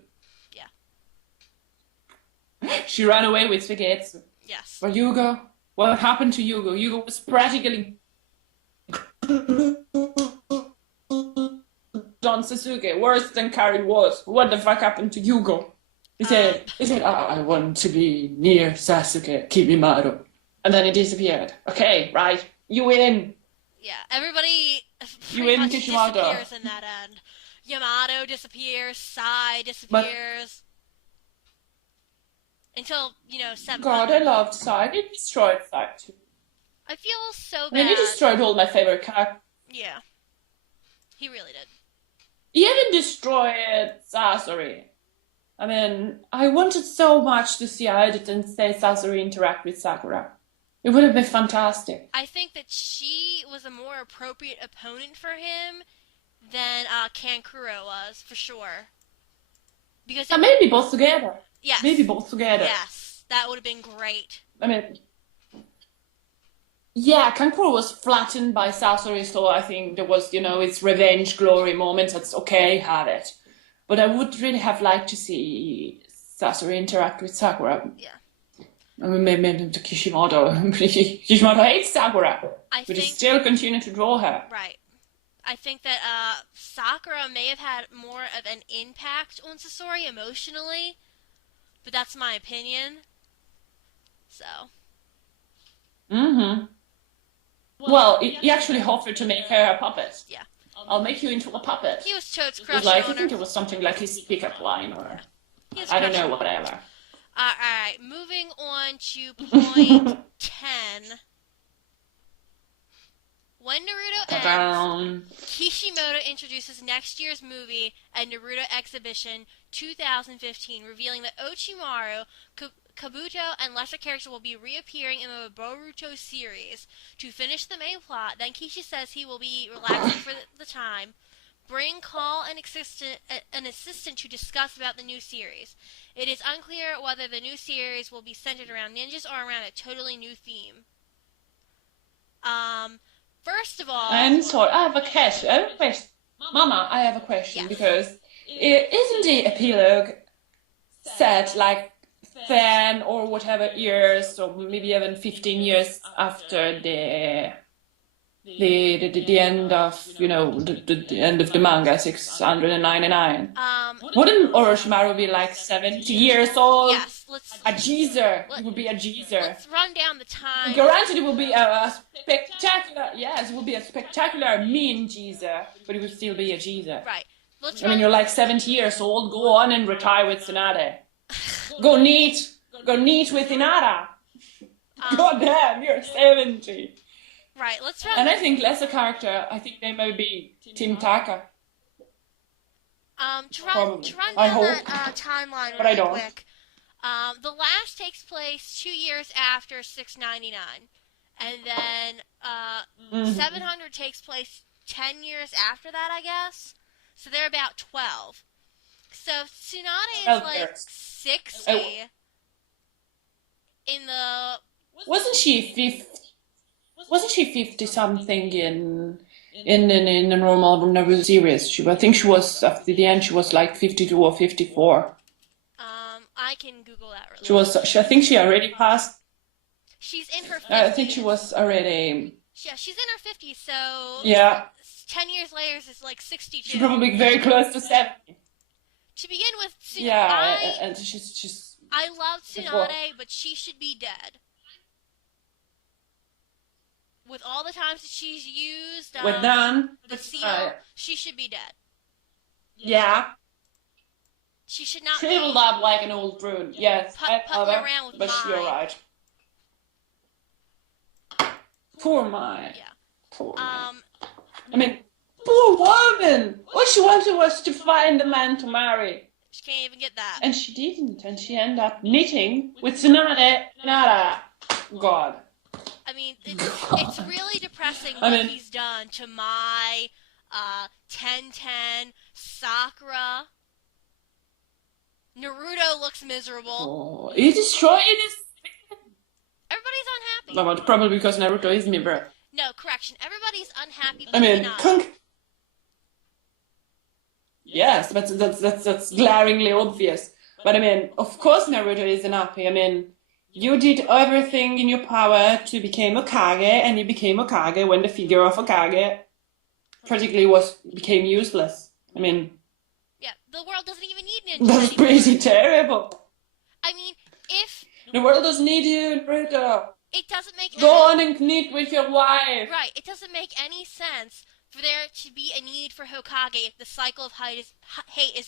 Yeah. She ran away with Sugetsu. Yes. But Yugo, what happened to Yugo? Yugo was practically Don Sasuke, worse than Karin was. What the fuck happened to Yugo? He said, I want to be near Sasuke, Kimimaru. And then he disappeared. Okay, right. You win. Yeah, everybody You pretty win, much Kishimoto. disappears in that end. Yamato disappears, Sai disappears. Until, 7. God, I loved Sai. He destroyed Sai too. I feel so I mean, bad. he destroyed all my favorite characters. Yeah. He really did. He even destroyed Sasori. I mean, I wanted so much to see Aida and say Sasori interact with Sakura. It would have been fantastic. I think that she was a more appropriate opponent for him than Kankuro was, for sure. Because maybe both together. Yes. Maybe both together. Yes, that would have been great. I mean, yeah, Kankuro was flattened by Sasori, so I think there was, its revenge glory moment. That's okay, have it. But I would really have liked to see Sasori interact with Sakura. Yeah. I mean, maybe to Kishimoto. Kishimoto hates Sakura, but he still continue to draw her. Right. I think that Sakura may have had more of an impact on Sasori emotionally, but that's my opinion. So. Mm-hmm. Well, he actually offered to make her a puppet. Yeah. I'll make you into a puppet. He was totes crushing on her. I think it was something like his pickup line, or yeah. I don't know, whatever. Alright, moving on to point 10. When Naruto ends, Kishimoto introduces next year's movie at Naruto Exhibition 2015, revealing that Orochimaru, Kabuto, and lesser characters will be reappearing in the Boruto series. To finish the main plot, then Kishi says he will be relaxing for the time. Call an assistant to discuss about the new series. It is unclear whether the new series will be centered around ninjas or around a totally new theme. First of all... I'm sorry, I have a question. Mama, I have a question, yes. Because isn't the epilogue set like 10 or whatever years, or maybe even 15 years after the end of, the end of the manga, 699. Wouldn't Orochimaru be like 70 years old? Yes, A geezer. It would be a geezer. let's run down the time. Granted, it will be a spectacular, yes, it will be a spectacular mean geezer, but it would still be a geezer. Right. I mean, you're like 70 years old, go on and retire with Tsunade. Go neat with Hinata. God damn, you're 70. Right, let's run. And I think less a character, I think they may be Team Taka. To run I down hope, that timeline but I really don't. quick. The last takes place 2 years after 699, and then 700 takes place 10 years after that, I guess. So they're about 12. So Tsunade is like 60 in the. Wasn't she 50 something in the normal Naruto series? I think she was, after the end, she was like 52 or 54. I can Google that really. I think she already passed. She's in her 50s. I think she was already. Yeah, she's in her 50s, so. Yeah. 10 years later is like 62. She's probably very close to 70. To begin with, and she's. I love Tsunade, but she should be dead. With all the times that she's used with Dan, the seal, she should be dead. Yeah. She should not shriveled up like an old prune. Yes, puttling around with but you're right. Poor Mai. Yeah. Poor Mai. I mean, poor woman! All she wanted was to find a man to marry. She can't even get that. And she didn't, and she ended up knitting with Tsunade Nara. God. I mean, it's really depressing what he's done to Mai, 10-10, Sakura. Naruto looks miserable. Oh, he destroyed his... Everybody's unhappy. Well, probably because Naruto is Mibra. No, correction. Everybody's unhappy. I mean, yes, that's glaringly obvious. But I mean, of course Naruto is unhappy. I mean, you did everything in your power to become Hokage, and you became Hokage when the figure of Hokage practically became useless. I mean... Yeah, the world doesn't even need ninjas That's anymore. pretty terrible. I mean, if... The world doesn't need you, Naruto. It doesn't make Go on and knit with your wife. Right, it doesn't make any sense for there to be a need for Hokage if the cycle of hate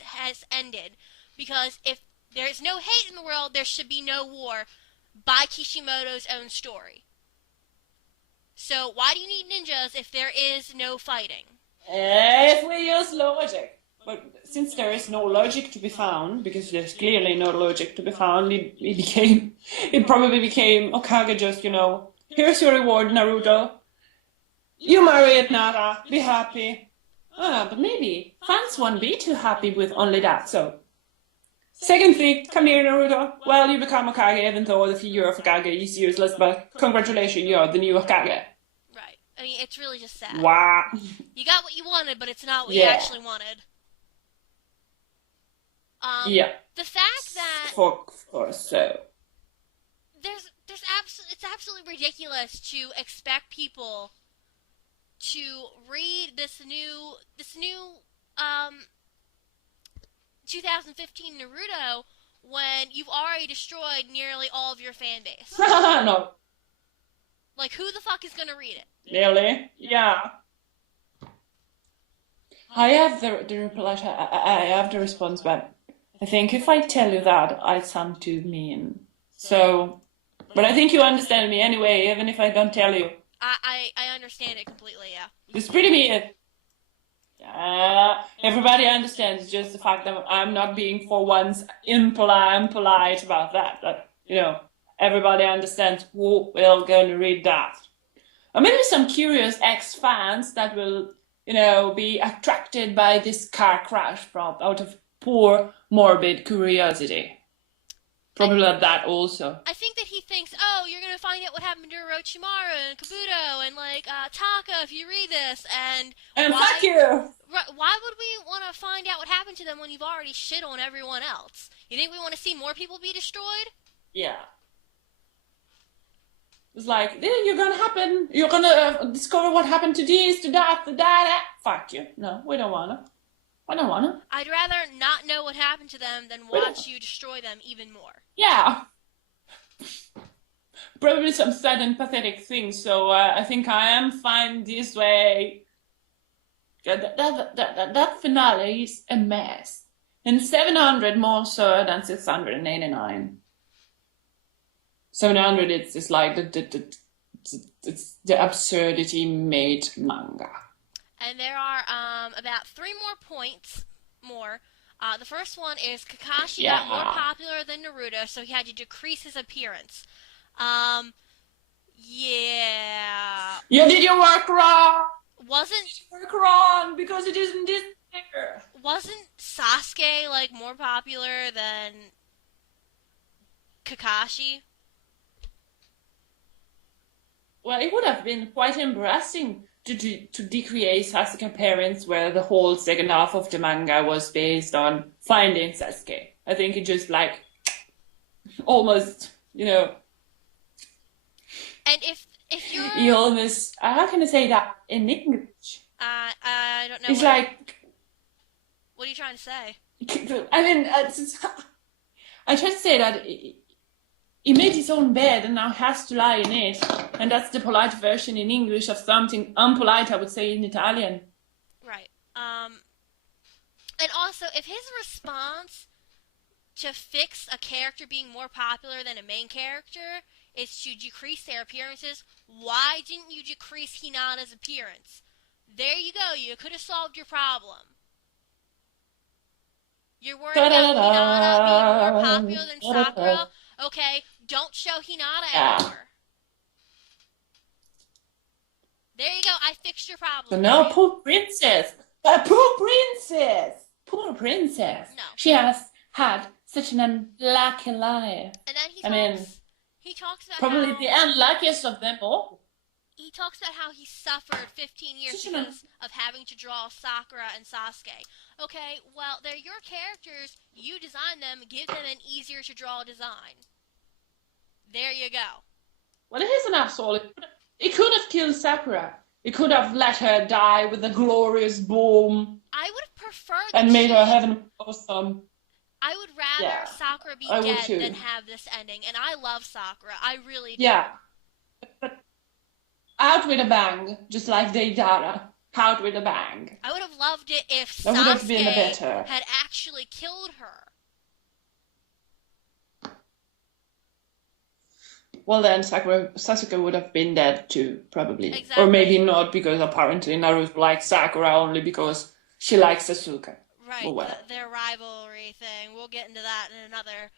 has ended. Because if there is no hate in the world, there should be no war by Kishimoto's own story. So why do you need ninjas if there is no fighting? If we use logic. But since there is no logic to be found, because there's clearly no logic to be found, it probably became Hokage just, here's your reward, Naruto. You married Nara, be happy. But maybe fans won't be too happy with only that, so. Secondly, come here, Naruto. Well, you become Hokage, even though the figure of Hokage is useless, but congratulations, you're the new Hokage. Right. I mean, it's really just sad. Wow. You got what you wanted, but it's not what you actually wanted. The fact that it's absolutely ridiculous to expect people to read this new 2015 Naruto when you've already destroyed nearly all of your fan base. No. Like, who the fuck is gonna read it? Really? Yeah. I have the reply. I have the response, but I think if I tell you that, I sound too mean. So, but I think you understand me anyway, even if I don't tell you. I understand it completely, yeah. It's pretty mean. Everybody understands just the fact that I'm not being for once impolite about that. But, everybody understands who will gonna read that. Or maybe some curious ex-fans that will, be attracted by this car crash out of poor morbid curiosity. Probably like that also. I think that he thinks, oh, you're gonna find out what happened to Orochimaru and Kabuto and like Taka if you read this, and And why? fuck you! Why would we want to find out what happened to them when you've already shit on everyone else? You think we want to see more people be destroyed? Yeah. It's like, yeah, you're gonna discover what happened to this, to that, to that. Fuck you. No, we don't wanna. I don't wanna. I'd rather not know what happened to them than watch you destroy them even more. Yeah. Probably some sad and pathetic things, so I think I am fine this way. That finale is a mess. And 700 more so than 689. 700, it's like it's the absurdity made manga. And there are about 3 more points more. The first one is Kakashi got more popular than Naruto, so he had to decrease his appearance. Yeah. You did your work wrong! Wasn't Work wrong because it isn't this there. Wasn't Sasuke like more popular than Kakashi? Well, it would have been quite embarrassing to decrease Sasuke's appearance, where the whole second half of the manga was based on finding Sasuke. I think it just like almost, And if you're, you almost, how can I say that in English? I don't know. It's like, what are you trying to say? I mean, I try to say that he made his own bed and now has to lie in it, and that's the polite version in English of something unpolite, I would say, in Italian. Right. And also, if his response to fix a character being more popular than a main character is to decrease their appearances, why didn't you decrease Hinata's appearance? There you go. You could have solved your problem. You're worried about Hinata being more popular than Sakura? Okay, don't show Hinata anymore. There you go. I fixed your problem. So now, poor princess. Poor princess. Poor princess. No. She has had such an unlucky life. And then he talks about probably how, the unluckiest of them all. He talks about how he suffered 15 years because of having to draw Sakura and Sasuke. Okay, well, they're your characters. You design them. Give them an easier to draw design. There you go. Well, he's an asshole. He could have killed Sakura. He could have let her die with a glorious boom. I would have preferred and made her heaven awesome. I would rather Sakura be dead than have this ending. And I love Sakura. I really do. Yeah. But out with a bang, just like Deidara. Out with a bang. I would have loved it if That would have been Sasuke better. had actually killed her. Well, then Sasuke would have been dead too, probably. Exactly. Or maybe not, because apparently Naruto likes Sakura only because she likes Sasuke. Right, Oh, well. their rivalry thing. We'll get into that in another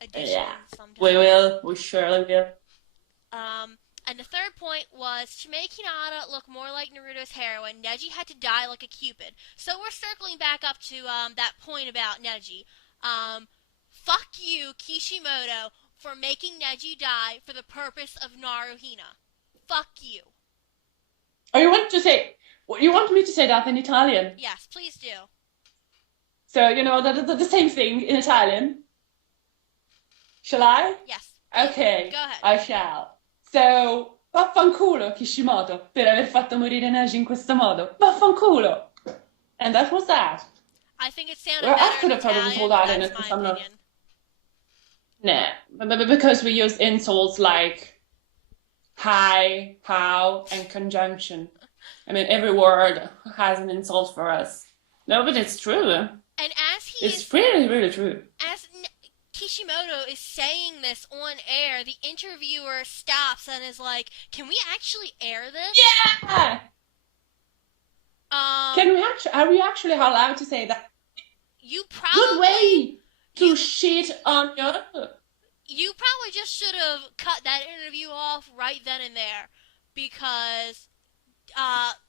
edition sometime. We will. We surely will. And the third point was to make Hinata look more like Naruto's heroine, Neji had to die like a Cupid. So we're circling back up to that point about Neji. Fuck you, Kishimoto, for making Neji die for the purpose of Naruhina. Fuck you. Oh, you want me to say that in Italian? Yes, please do. So, the same thing in Italian. Shall I? Yes. Okay. Go ahead. I shall. So, vaffanculo Kishimoto per aver fatto morire Neji in questo modo. Vaffanculo. And that was that. I think it sounded Well, I better could in have probably Italian, told but that in that's it for my some opinion. Nah, but because we use insults like hi, how, and conjunction. I mean, every word has an insult for us. No, but it's true. And as It's really, really true. As Kishimoto is saying this on air, the interviewer stops and is like, "Can we actually air this?" Yeah. Are we actually allowed to say that? You probably Good way to shit on your. You probably just should have cut that interview off right then and there, because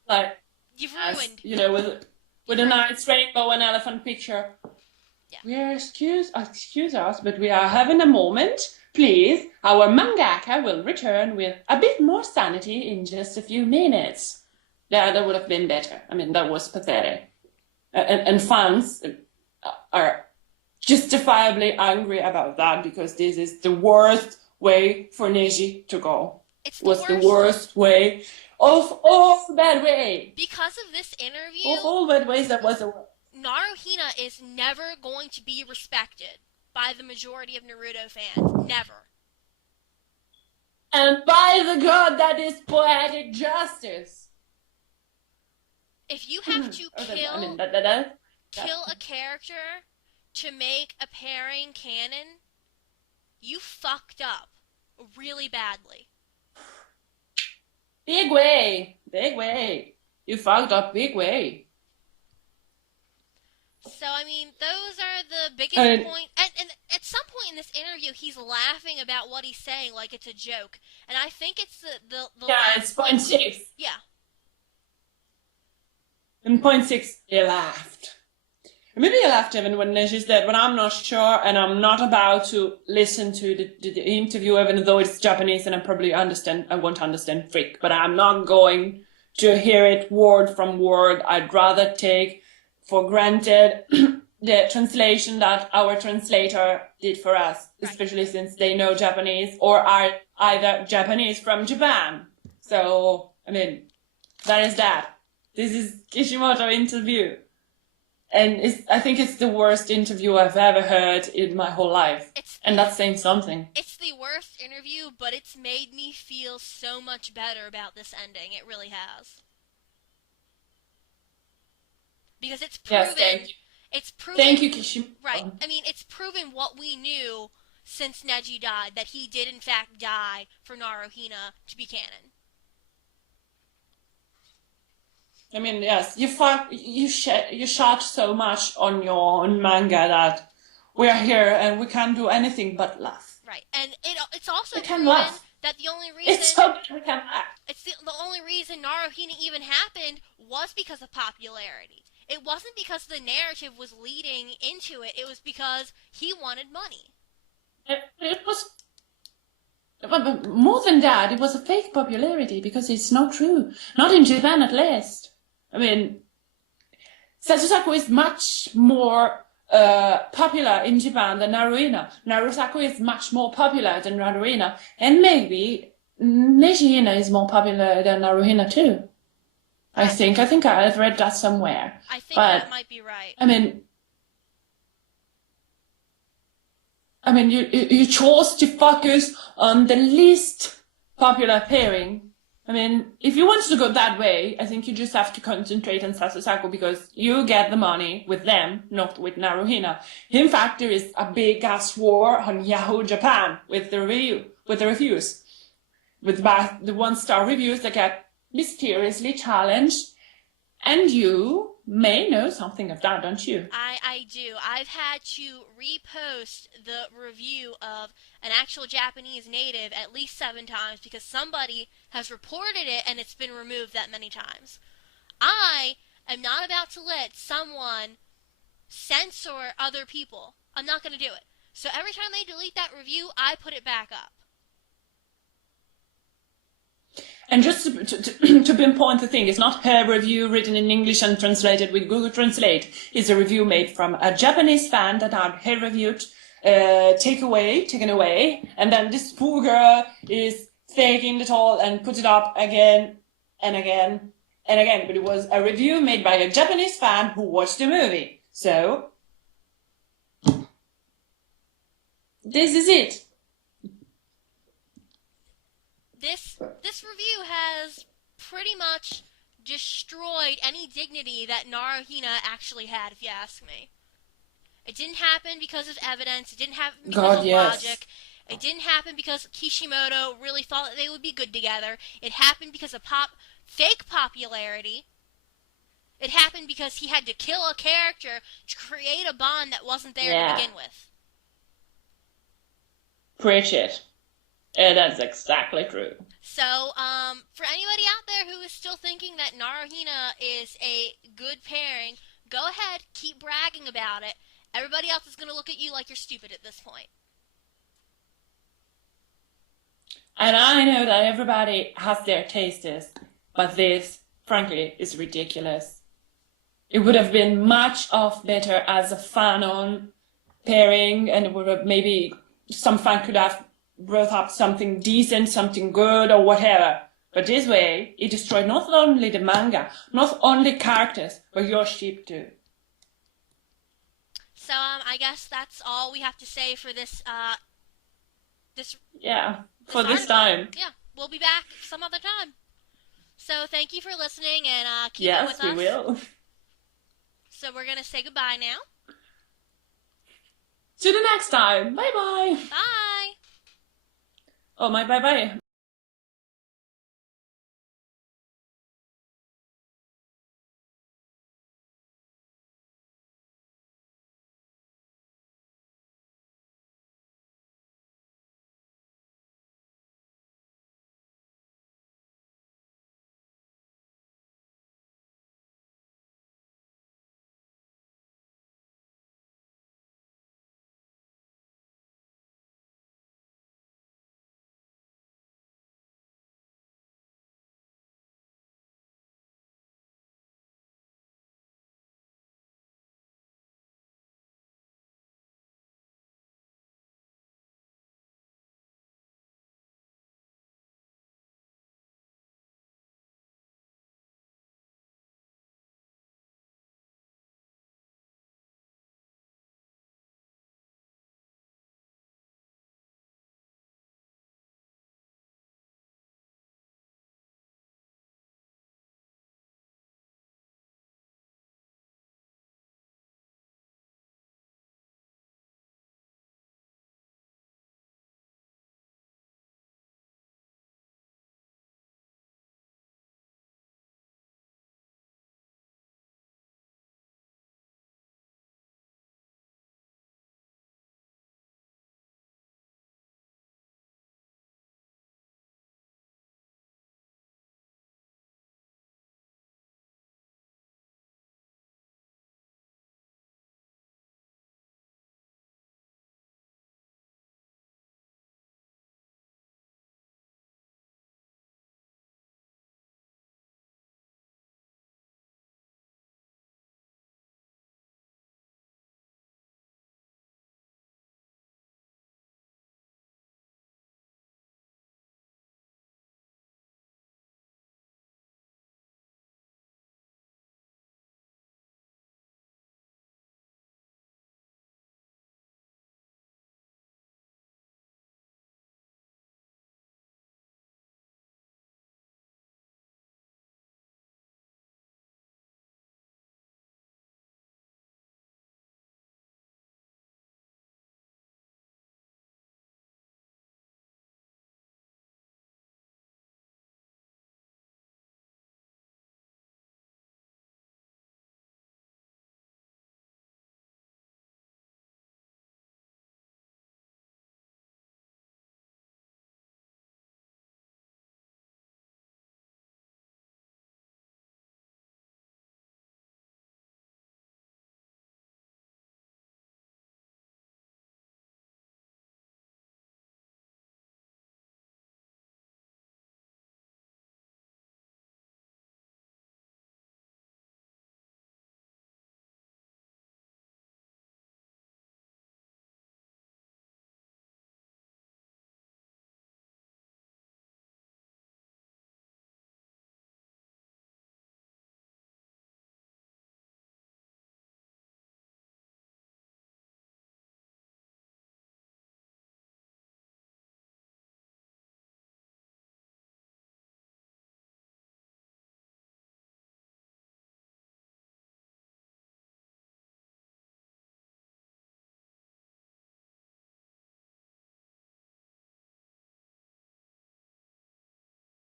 Like, you've ruined. with a nice rainbow and elephant picture. Excuse us, but we are having a moment. Please, our mangaka will return with a bit more sanity in just a few minutes. Yeah, that would have been better. I mean, that was pathetic. And fans are justifiably angry about that because this is the worst way for Neji to go. It's the worst way of all bad way. Because of this interview, of all bad ways, that was the worst. Naruhina is never going to be respected by the majority of Naruto fans. Never. And by the god, that is poetic justice. If you have to kill a character to make a pairing canon, you fucked up really badly. Big way. You fucked up big way. So, I mean, those are the biggest points. And at some point in this interview, he's laughing about what he's saying like it's a joke. And I think it's the it's point 6. Yeah. In point 6, he laughed. Maybe he laughed even when Neji said, "But I'm not sure, and I'm not about to listen to the interview, even though it's Japanese, and I won't understand freak, but I'm not going to hear it word from word. I'd rather take for granted the translation that our translator did for us, especially since they know Japanese or are either Japanese from Japan." So, I mean, that is that. This is Kishimoto interview. And I think it's the worst interview I've ever heard in my whole life. And that's saying something. It's the worst interview, but it's made me feel so much better about this ending. It really has. Because it's proven... Yes, thank you. It's proven... Thank you, Kishi. Right. I mean, it's proven what we knew since Neji died, that he did in fact die for Naruhina to be canon. I mean, yes, you shot so much on your own manga that we're here and we can't do anything but laugh. Right, and it's also proven that the only reason it's so we can laugh. It's the only reason Naruhina even happened was because of popularity. It wasn't because the narrative was leading into it. It was because he wanted money. It was. But more than that, it was a fake popularity because it's not true. Not in Japan, at least. I mean, Sasusaku is much more popular in Japan than Naruhina. Narusaku is much more popular than Naruhina. And maybe Neji is more popular than Naruhina too. I think I've read that somewhere. I think that might be right. I mean, you chose to focus on the least popular pairing. I mean, if you want to go that way, I think you just have to concentrate on Sasusaku because you get the money with them, not with Naruhina. In fact, there is a big-ass war on Yahoo Japan with the reviews. With the one-star reviews that get mysteriously challenged. And you may know something of that, don't you? I do. I've had to repost the review of an actual Japanese native at least 7 times because somebody has reported it and it's been removed that many times. I am not about to let someone censor other people. I'm not going to do it. So every time they delete that review, I put it back up. And just to pinpoint the thing, it's not her review written in English and translated with Google Translate. It's a review made from a Japanese fan that had her review taken away, and then this poor girl is taking it all and put it up again and again and again. But it was a review made by a Japanese fan who watched the movie. So, this is it. This review has pretty much destroyed any dignity that Naruhina actually had, if you ask me. It didn't happen because of evidence. It didn't happen because of logic. It didn't happen because Kishimoto really thought that they would be good together. It happened because of fake popularity. It happened because he had to kill a character to create a bond that wasn't there to begin with. Preach it. Yeah, that's exactly true. So, for anybody out there who is still thinking that Naruhina is a good pairing, go ahead, keep bragging about it, Everybody else is gonna look at you like you're stupid at this point. And I know that everybody has their tastes, but this, frankly, is ridiculous. It would have been much of better as a fan-on pairing, and it would have maybe some fan could have brought up something decent, something good, or whatever. But this way, it destroyed not only the manga, not only characters, but your ship too. So I guess that's all we have to say for this Yeah, for this article. time. Yeah, we'll be back some other time. So thank you for listening, and keep it with us. Yes, we will. So we're gonna say goodbye now. To the next time. Bye-bye. Bye. Oh, my bye-bye.